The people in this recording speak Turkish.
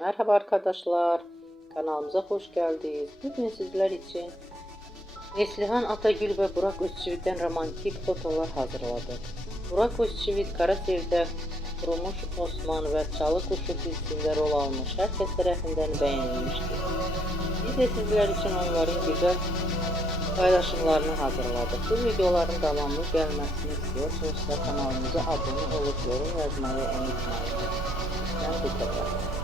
Merhaba arkadaşlar, kanalımıza hoş geldiniz. Bugün sizler için Neslihan Atagül ve Burak Özçivit'ten romantik fotolar hazırladık. Burak Özçivit Karasev'de Kurumuş Osman ve Çalı Kuşu dizisinde rol almış, herkes tarafından beğenilmiştir. Biz de sizler için onların güzel paylaşımlarını hazırladık. Bu videoların devamlı gelmesini istiyorsanız kanalımıza abone olup yorum yazmayı unutmayın. Ben bu kadar.